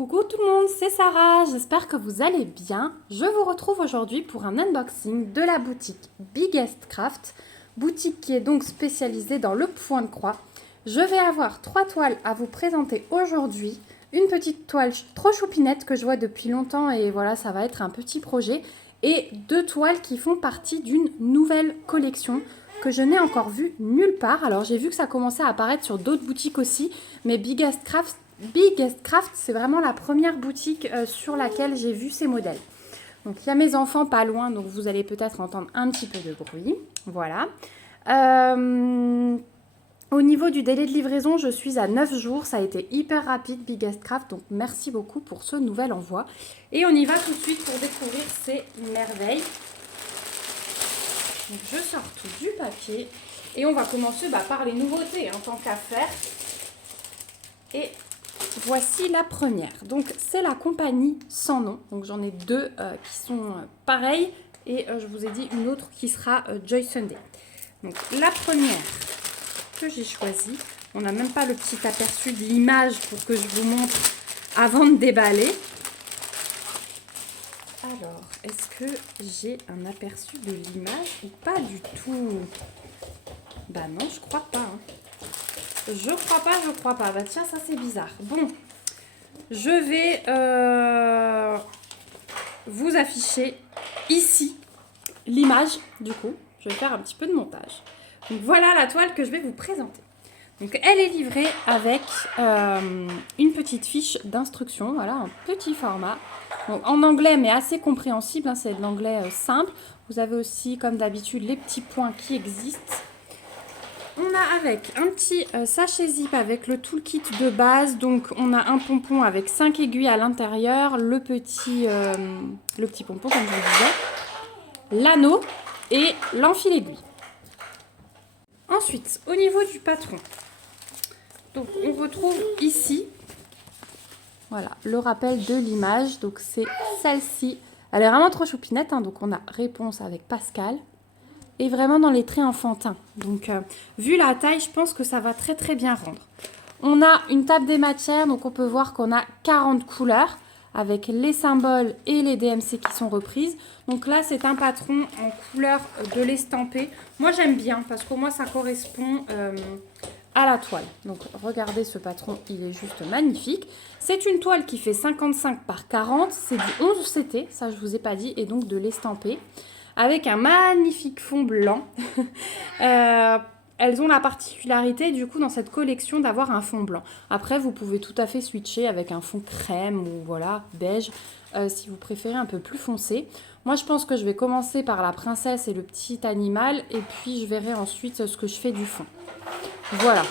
Coucou tout le monde, c'est Sarah, j'espère que vous allez bien. Je vous retrouve aujourd'hui pour un unboxing de la boutique Biggest Craft, boutique qui est donc spécialisée dans le point de croix. Je vais avoir 3 toiles à vous présenter aujourd'hui. Une petite toile trop choupinette que je vois depuis longtemps et voilà, ça va être un petit projet. Et 2 toiles qui font partie d'une nouvelle collection que je n'ai encore vue nulle part. Alors j'ai vu que ça commençait à apparaître sur d'autres boutiques aussi, mais Biggest Craft, c'est vraiment la première boutique sur laquelle j'ai vu ces modèles. Donc il y a mes enfants pas loin, donc vous allez peut-être entendre un petit peu de bruit. Voilà. Au niveau du délai de livraison, je suis à 9 jours. Ça a été hyper rapide, Biggest Craft. Donc merci beaucoup pour ce nouvel envoi. Et on y va tout de suite pour découvrir ces merveilles. Donc je sors tout du papier. Et on va commencer par les nouveautés, en tant qu'à faire. Et voici la première. Donc c'est la compagnie Sans Nom. Donc j'en ai 2 qui sont pareilles. Et je vous ai dit une autre qui sera Joy Sunday. Donc la première que j'ai choisie. On n'a même pas le petit aperçu de l'image pour que je vous montre avant de déballer. Alors, est-ce que j'ai un aperçu de l'image ou pas du tout? Bah non, je crois pas. Je crois pas. Bah tiens, ça c'est bizarre. Bon, je vais vous afficher ici l'image du coup. Je vais faire un petit peu de montage. Donc voilà la toile que je vais vous présenter. Donc elle est livrée avec une petite fiche d'instruction, voilà, en petit format. Donc, en anglais mais assez compréhensible, hein, c'est de l'anglais simple. Vous avez aussi comme d'habitude les petits points qui existent. On a avec un petit sachet zip avec le toolkit de base. Donc on a un pompon avec 5 aiguilles à l'intérieur, le petit pompon comme je vous disais, l'anneau et l'enfil aiguille. Ensuite, au niveau du patron, donc on retrouve ici, voilà, le rappel de l'image. Donc c'est celle-ci. Elle est vraiment trop choupinette, hein, donc on a réponse avec Pascal. Et vraiment dans les traits enfantins. Donc vu la taille, je pense que ça va très très bien rendre. On a une table des matières, donc on peut voir qu'on a 40 couleurs avec les symboles et les DMC qui sont reprises. Donc là, c'est un patron en couleur de l'estampé. Moi, j'aime bien parce qu'au moins, ça correspond à la toile. Donc, regardez ce patron, il est juste magnifique. C'est une toile qui fait 55 par 40. C'est du 11 CT, ça je vous ai pas dit, et donc de l'estampé. Avec un magnifique fond blanc. Elles ont la particularité, du coup, dans cette collection, d'avoir un fond blanc. Après, vous pouvez tout à fait switcher avec un fond crème ou voilà, beige, si vous préférez un peu plus foncé. Moi, je pense que je vais commencer par la princesse et le petit animal, et puis je verrai ensuite ce que je fais du fond. Voilà.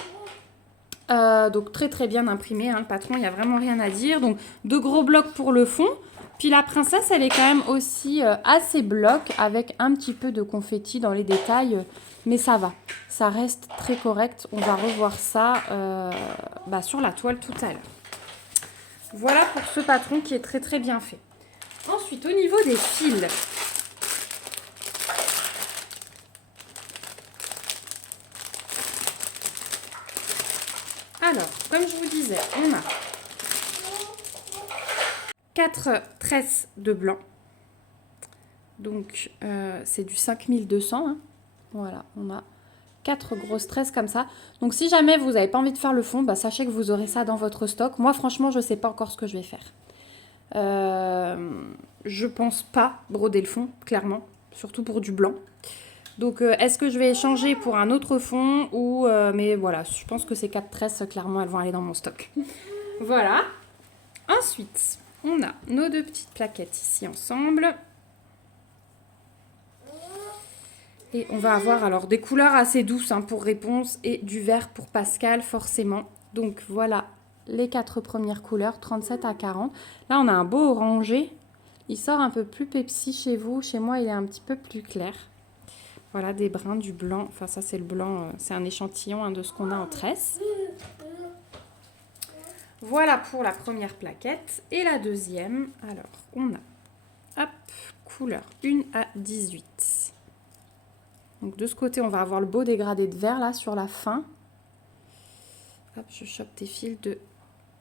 Donc, très très bien imprimé, hein, le patron, il n'y a vraiment rien à dire. Donc, 2 gros blocs pour le fond. Puis la princesse, elle est quand même aussi assez bloc avec un petit peu de confetti dans les détails. Mais ça va, ça reste très correct. On va revoir ça sur la toile tout à l'heure. Voilà pour ce patron qui est très très bien fait. Ensuite, au niveau des fils. Alors, comme je vous disais, on a 4 tresses de blanc. Donc, c'est du 5200. Hein. Voilà, on a 4 grosses tresses comme ça. Donc, si jamais vous n'avez pas envie de faire le fond, sachez que vous aurez ça dans votre stock. Moi, franchement, je ne sais pas encore ce que je vais faire. Je pense pas broder le fond, clairement. Surtout pour du blanc. Donc, est-ce que je vais échanger pour un autre fond ou mais voilà, je pense que ces 4 tresses, clairement, elles vont aller dans mon stock. Voilà. Ensuite, on a nos 2 petites plaquettes ici ensemble. Et on va avoir alors des couleurs assez douces pour réponse et du vert pour Pascal forcément. Donc voilà les 4 premières couleurs, 37 à 40. Là on a un beau orangé. Il sort un peu plus Pepsi chez vous. Chez moi il est un petit peu plus clair. Voilà des brins, du blanc. Enfin ça c'est le blanc, c'est un échantillon de ce qu'on a en tresse. Voilà pour la première plaquette. Et la deuxième, alors on a couleur 1 à 18. Donc de ce côté, on va avoir le beau dégradé de vert là sur la fin. Hop, je chope des fils de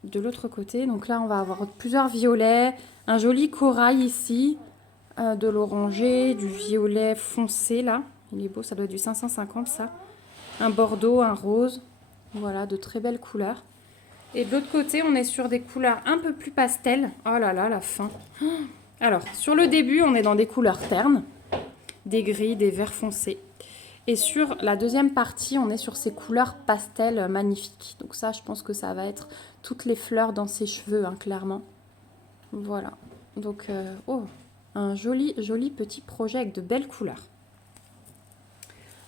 de l'autre côté. Donc là, on va avoir plusieurs violets, un joli corail ici, de l'orangé, du violet foncé là. Il est beau, ça doit être du 550 ça. Un bordeaux, un rose. Voilà, de très belles couleurs. Et de l'autre côté, on est sur des couleurs un peu plus pastel. Oh là là, la fin. Alors, sur le début, on est dans des couleurs ternes. Des gris, des verts foncés. Et sur la deuxième partie, on est sur ces couleurs pastel magnifiques. Donc ça, je pense que ça va être toutes les fleurs dans ses cheveux, hein, clairement. Voilà. Donc, oh, un joli, joli petit projet avec de belles couleurs.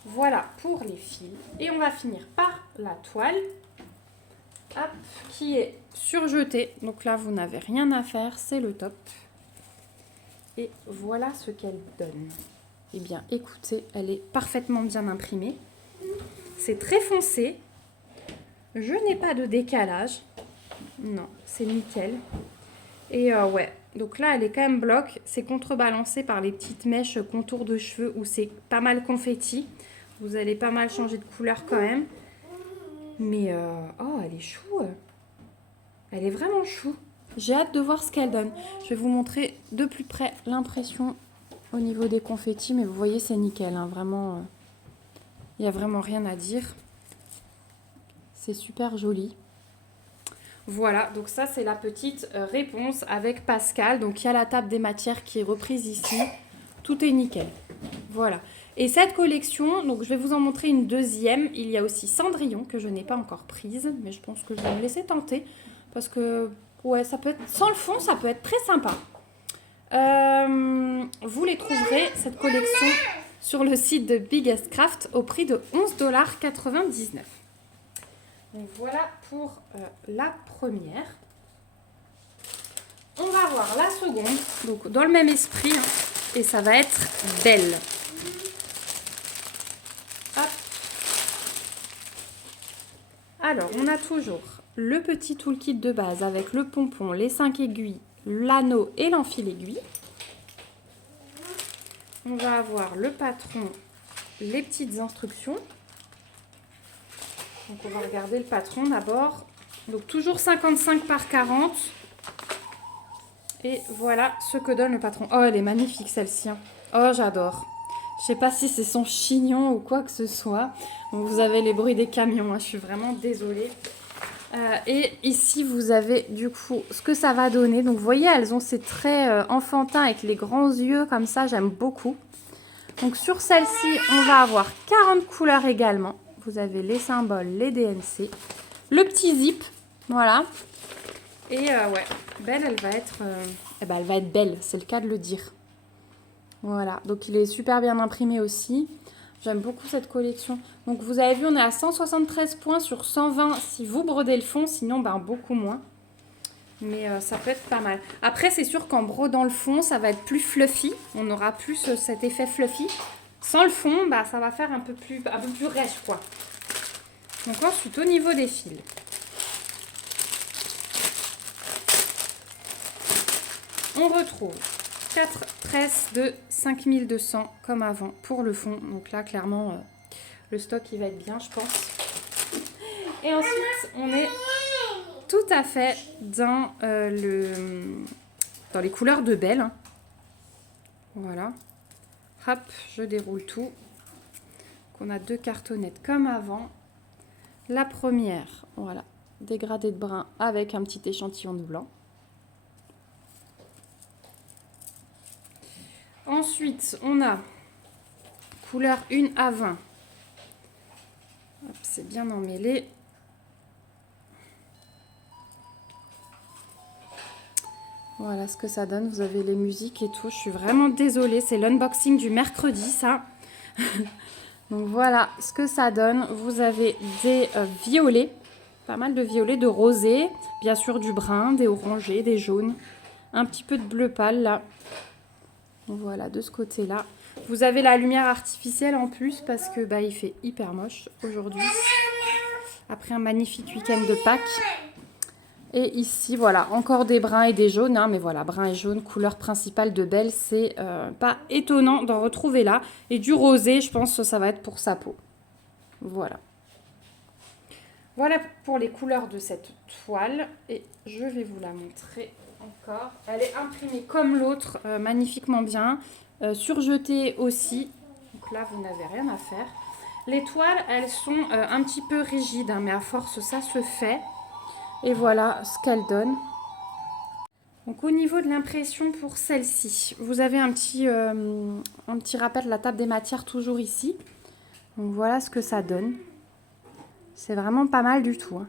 Voilà pour les fils. Et on va finir par la toile. Hop, qui est surjetée. Donc là, vous n'avez rien à faire, c'est le top. Et voilà ce qu'elle donne. Eh bien, écoutez, elle est parfaitement bien imprimée. C'est très foncé. Je n'ai pas de décalage. Non, c'est nickel. Et ouais, donc là, elle est quand même bloc. C'est contrebalancé par les petites mèches contour de cheveux où c'est pas mal confetti. Vous allez pas mal changer de couleur quand même. Mais, oh, elle est chou. Elle est vraiment chou. J'ai hâte de voir ce qu'elle donne. Je vais vous montrer de plus près l'impression au niveau des confettis. Mais vous voyez, c'est nickel. Hein, vraiment, il n'y a vraiment rien à dire. C'est super joli. Voilà, donc ça, c'est la petite réponse avec Pascal. Donc, il y a la table des matières qui est reprise ici. Tout est nickel. Voilà. Et cette collection, donc je vais vous en montrer une deuxième. Il y a aussi Cendrillon que je n'ai pas encore prise, mais je pense que je vais me laisser tenter parce que ouais, ça peut être sans le fond, ça peut être très sympa. Vous les trouverez cette collection sur le site de Biggest Craft au prix de 11,99 $. Donc voilà pour la première. On va voir la seconde, donc dans le même esprit, hein, et ça va être Belle. Alors, on a toujours le petit toolkit de base avec le pompon, les 5 aiguilles, l'anneau et l'enfil aiguille. On va avoir le patron, les petites instructions. Donc, on va regarder le patron d'abord. Donc, toujours 55 par 40. Et voilà ce que donne le patron. Oh, elle est magnifique celle-ci. Oh, j'adore. Je sais pas si c'est son chignon ou quoi que ce soit. Donc, vous avez les bruits des camions. Hein. Je suis vraiment désolée. Et ici, vous avez du coup ce que ça va donner. Donc, vous voyez, elles ont ces traits enfantins avec les grands yeux comme ça. J'aime beaucoup. Donc, sur celle-ci, on va avoir 40 couleurs également. Vous avez les symboles, les DNC, le petit zip. Voilà. Et ouais, Belle, elle va être... elle va être belle, c'est le cas de le dire. Voilà, donc il est super bien imprimé aussi. J'aime beaucoup cette collection. Donc vous avez vu, on est à 173 points sur 120 si vous brodez le fond, sinon ben, beaucoup moins. Mais ça peut être pas mal. Après, c'est sûr qu'en brodant le fond, ça va être plus fluffy. On aura plus cet effet fluffy. Sans le fond, bah, ça va faire un peu plus rêche, quoi. Donc ensuite, au niveau des fils. On retrouve 4 tresses de 5200 comme avant pour le fond. Donc là, clairement, le stock, il va être bien, je pense. Et ensuite, on est tout à fait dans, dans les couleurs de Belle. Hein. Voilà. Hop, je déroule tout. Donc, on a 2 cartonnettes comme avant. La première, voilà, dégradé de brun avec un petit échantillon de blanc. Ensuite, on a couleur 1 à 20. C'est bien emmêlé. Voilà ce que ça donne. Vous avez les musiques et tout. Je suis vraiment désolée. C'est l'unboxing du mercredi, ça. Donc voilà ce que ça donne. Vous avez des violets. Pas mal de violets, de rosés. Bien sûr du brun, des orangés, des jaunes. Un petit peu de bleu pâle là. Voilà, de ce côté-là. Vous avez la lumière artificielle en plus parce que bah, il fait hyper moche aujourd'hui. Après un magnifique week-end de Pâques. Et ici, voilà, encore des bruns et des jaunes. Hein, mais voilà, brun et jaune, couleur principale de Belle. C'est pas étonnant d'en retrouver là. Et du rosé, je pense que ça va être pour sa peau. Voilà. Voilà pour les couleurs de cette toile. Et je vais vous la montrer encore. Elle est imprimée comme l'autre, magnifiquement bien. Surjetée aussi. Donc là, vous n'avez rien à faire. Les toiles, elles sont un petit peu rigides, hein, mais à force, ça se fait. Et voilà ce qu'elles donnent. Donc au niveau de l'impression pour celle-ci, vous avez un petit rappel de la table des matières toujours ici. Donc voilà ce que ça donne. C'est vraiment pas mal du tout, hein.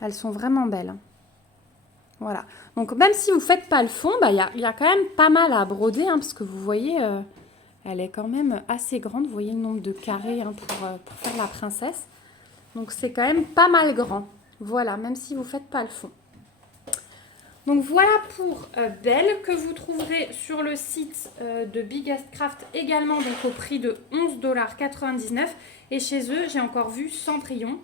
Elles sont vraiment belles, hein. Voilà. Donc même si vous ne faites pas le fond, bah, y a quand même pas mal à broder, hein, parce que vous voyez, elle est quand même assez grande. Vous voyez le nombre de carrés, hein, pour faire la princesse. Donc c'est quand même pas mal grand. Voilà, même si vous ne faites pas le fond. Donc voilà pour Belle, que vous trouverez sur le site de Biggest Craft également, donc au prix de 11,99 $. Et chez eux, j'ai encore vu Cendrillon.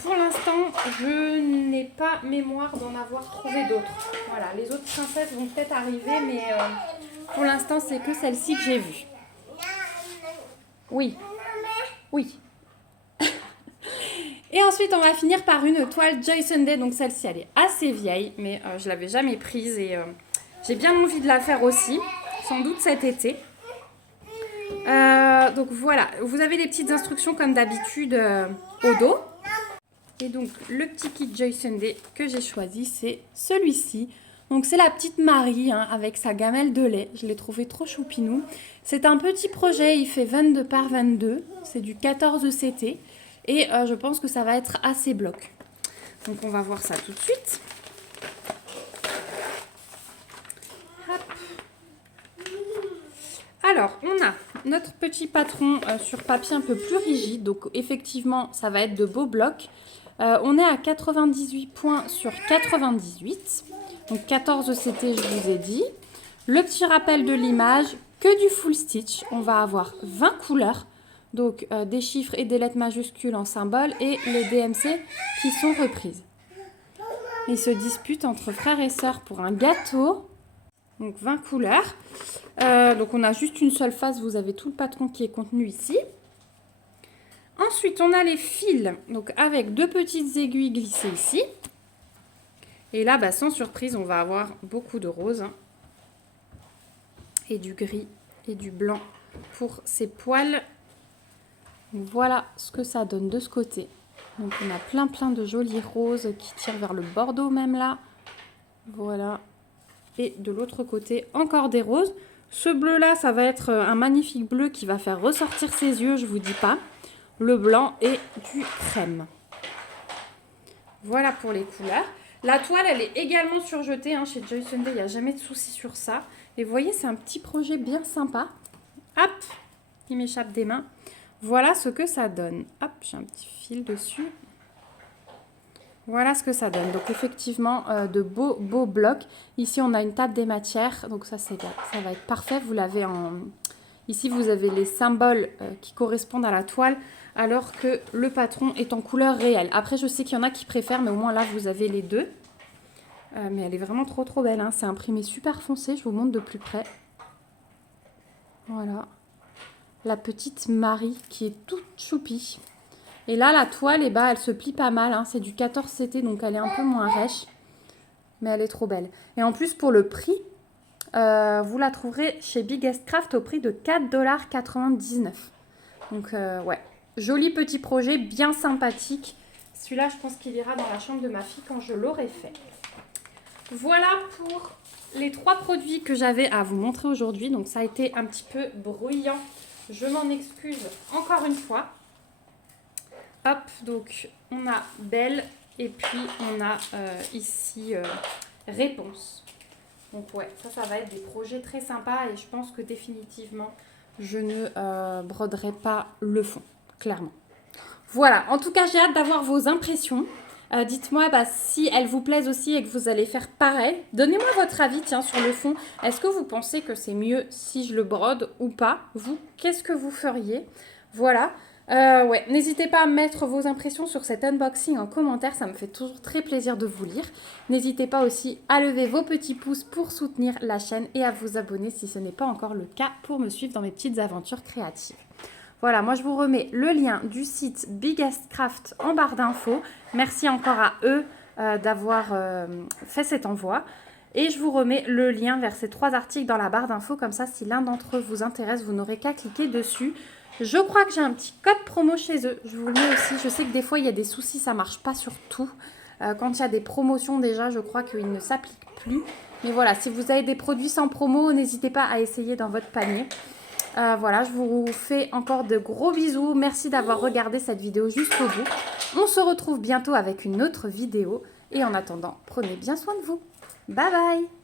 Pour l'instant, je n'ai pas mémoire d'en avoir trouvé d'autres. Voilà, les autres princesses vont peut-être arriver, mais pour l'instant, c'est que celle-ci que j'ai vue. Oui, oui. Et ensuite, on va finir par une toile Joy Sunday. Donc celle-ci, elle est assez vieille, mais je ne l'avais jamais prise et j'ai bien envie de la faire aussi, sans doute cet été. Donc voilà, vous avez les petites instructions comme d'habitude au dos. Et donc le petit kit Joy Sunday que j'ai choisi, c'est celui-ci. Donc c'est la petite Marie, hein, avec sa gamelle de lait. Je l'ai trouvé trop choupinou. C'est un petit projet, il fait 22 par 22. C'est du 14 CT. Et je pense que ça va être assez bloc. Donc on va voir ça tout de suite. Hop. Alors, on a notre petit patron sur papier un peu plus rigide. Donc effectivement, ça va être de beaux blocs. On est à 98 points sur 98. Donc 14 CT, je vous ai dit. Le petit rappel de l'image, que du full stitch. On va avoir 20 couleurs. Donc des chiffres et des lettres majuscules en symbole et les DMC qui sont reprises. Ils se disputent entre frères et sœurs pour un gâteau. Donc 20 couleurs. Donc on a juste une seule face, vous avez tout le patron qui est contenu ici. Ensuite on a les fils, donc avec deux petites aiguilles glissées ici. Et là, bah, sans surprise, on va avoir beaucoup de rose, hein, et du gris et du blanc pour ces poils. Voilà ce que ça donne de ce côté. Donc on a plein de jolis roses qui tirent vers le bordeaux même là. Voilà. Et de l'autre côté, encore des roses. Ce bleu là, ça va être un magnifique bleu qui va faire ressortir ses yeux, je vous dis pas. Le blanc et du crème. Voilà pour les couleurs. La toile, elle est également surjetée, hein, chez Joy Sunday, il n'y a jamais de souci sur ça. Et vous voyez, c'est un petit projet bien sympa. Hop, il m'échappe des mains. Voilà ce que ça donne. Hop, j'ai un petit fil dessus. Voilà ce que ça donne. Donc effectivement, de beaux blocs. Ici, on a une table des matières. Donc ça va être parfait. Vous l'avez en... Ici, vous avez les symboles qui correspondent à la toile, alors que le patron est en couleur réelle. Après, je sais qu'il y en a qui préfèrent, mais au moins là, vous avez les deux. Mais elle est vraiment trop belle, hein. C'est imprimé super foncé. Je vous montre de plus près. Voilà. La petite Marie qui est toute choupie. Et là, la toile, eh ben, elle se plie pas mal, hein. C'est du 14 CT, donc elle est un peu moins rêche. Mais elle est trop belle. Et en plus, pour le prix, vous la trouverez chez Biggest Craft au prix de 4,99 $. Donc, ouais. Joli petit projet, bien sympathique. Celui-là, je pense qu'il ira dans la chambre de ma fille quand je l'aurai fait. Voilà pour les 3 produits que j'avais à vous montrer aujourd'hui. Donc, ça a été un petit peu bruyant. Je m'en excuse encore une fois. Hop, donc on a Belle et puis on a ici Réponse. Donc ouais, ça va être des projets très sympas et je pense que définitivement, je ne broderai pas le fond, clairement. Voilà, en tout cas, j'ai hâte d'avoir vos impressions. Dites-moi si elles vous plaisent aussi et que vous allez faire pareil. Donnez-moi votre avis, tiens, sur le fond. Est-ce que vous pensez que c'est mieux si je le brode ou pas? Vous, qu'est-ce que vous feriez? Voilà. Ouais, n'hésitez pas à mettre vos impressions sur cet unboxing en commentaire, ça me fait toujours très plaisir de vous lire. N'hésitez pas aussi à lever vos petits pouces pour soutenir la chaîne et à vous abonner si ce n'est pas encore le cas pour me suivre dans mes petites aventures créatives. Voilà, moi je vous remets le lien du site Biggest Craft en barre d'infos. Merci encore à eux d'avoir fait cet envoi. Et je vous remets le lien vers ces 3 articles dans la barre d'infos. Comme ça, si l'un d'entre eux vous intéresse, vous n'aurez qu'à cliquer dessus. Je crois que j'ai un petit code promo chez eux. Je vous le mets aussi. Je sais que des fois, il y a des soucis, ça ne marche pas sur tout. Quand il y a des promotions déjà, je crois qu'ils ne s'appliquent plus. Mais voilà, si vous avez des produits sans promo, n'hésitez pas à essayer dans votre panier. Voilà, je vous fais encore de gros bisous. Merci d'avoir regardé cette vidéo jusqu'au bout. On se retrouve bientôt avec une autre vidéo. Et en attendant, prenez bien soin de vous. Bye bye!